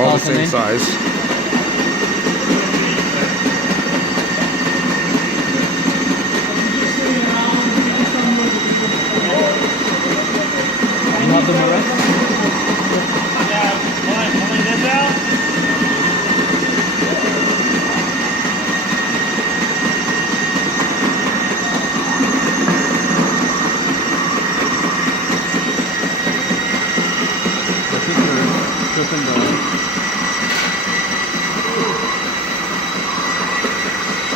All the same size. You have the mirror?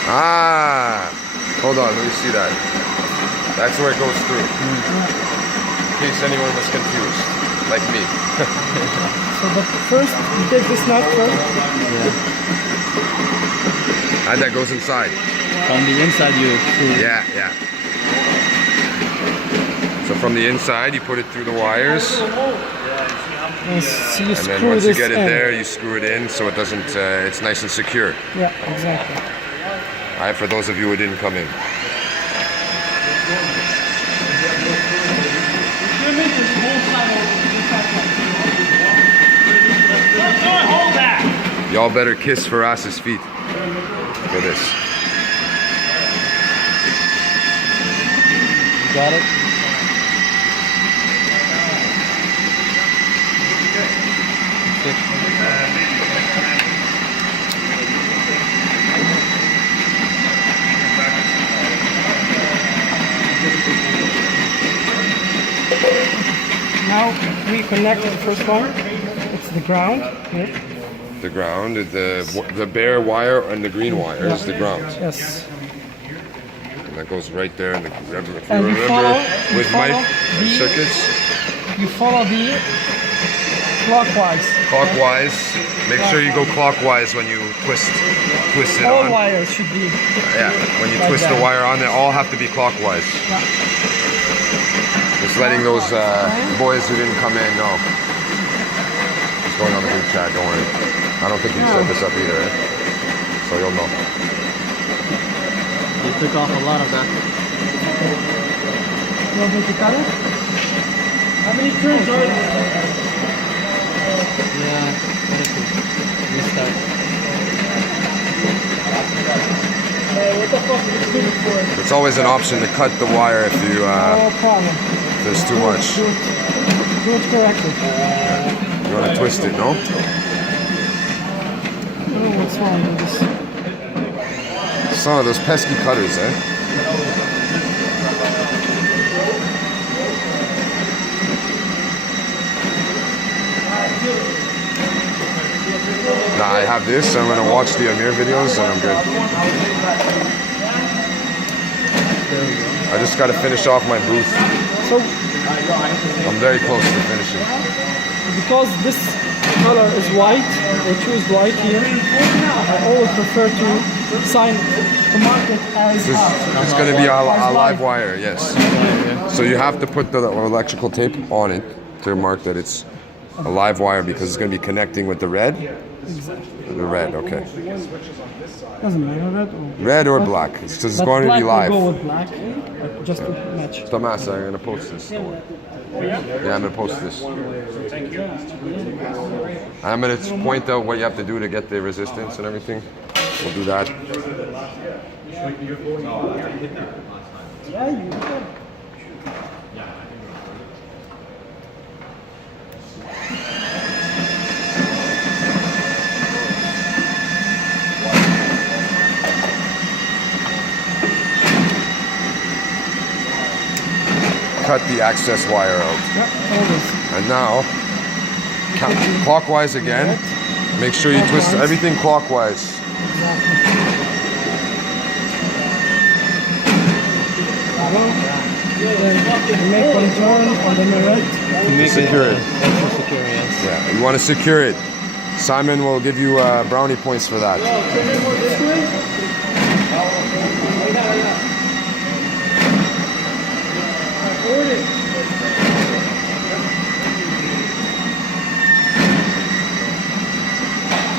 Ah, hold on, let me see that. That's where it goes through. In case anyone was confused, like me. So but first, you take this nut first. And that goes inside. From the inside you screw. Yeah, yeah. So from the inside, you put it through the wires. So you And screw then once you this get it in. there, you screw it in so it doesn't, it's nice and secure. Yeah, exactly. All right, for those of you who didn't come in. Y'all better kiss Firas's feet for this. You got it? Now we connect the first one. It's the ground here. The ground, the bare wire and the green wire is the ground. Yes. And that goes right there. And if you And you remember, follow with my the circuits, you follow the clockwise. clockwise. Make sure you go clockwise when you twist it All on. wires should be. Yeah, when you like twist that. the wire on, they all have to be clockwise. Yeah. Just letting those boys who didn't come in know. It's going on the group chat, don't worry. I don't think you set this up either, eh? So you'll know. You took off a lot of that. You want me to cut it? How many turns are there? Yeah, what is it? Restart. What the fuck is this for? It's always an option to cut the wire if you No problem. if there's too much. Do it correctly. You want to twist it, no? Oh, what's wrong with this? Some of those pesky cutters, eh? Nah, I have this. I'm gonna watch the Amir videos and I'm good. There we go. I just gotta finish off my booth. So, I'm very close to finishing. because this color is white, they choose white here. I always prefer to mark it as It's gonna be a live wire, yes. So you have to put the electrical tape on it to mark that it's a live wire because it's gonna be connecting with the red. The red, okay. Doesn't matter, Red or black, because it's going to be black live. will go with black, just to match. Tomas, I'm gonna post this. Yeah, I'm gonna post this. I'm gonna point out what you have to do to get the resistance and everything. We'll do that. Yeah, you can. Cut the access wire out. Yeah, always. And now, clockwise again. Make sure you twist everything clockwise. Then make one turn on the mirror. To make Secure it. extra secure, yes. Yeah, you want to secure it. Simon will give you brownie points for that.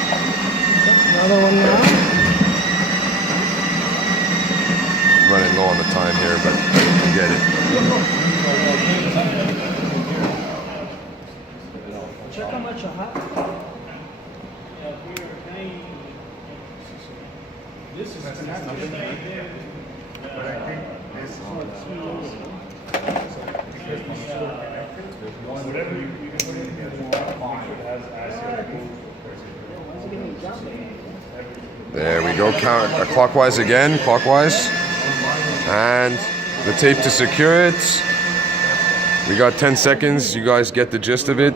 Another one now. Running low on the time here, but you get it. Check how much I have. There we go, count clockwise again, clockwise. And the tape to secure it. We got 10 seconds, you guys get the gist of it.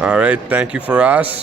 All right, thank you, Firas.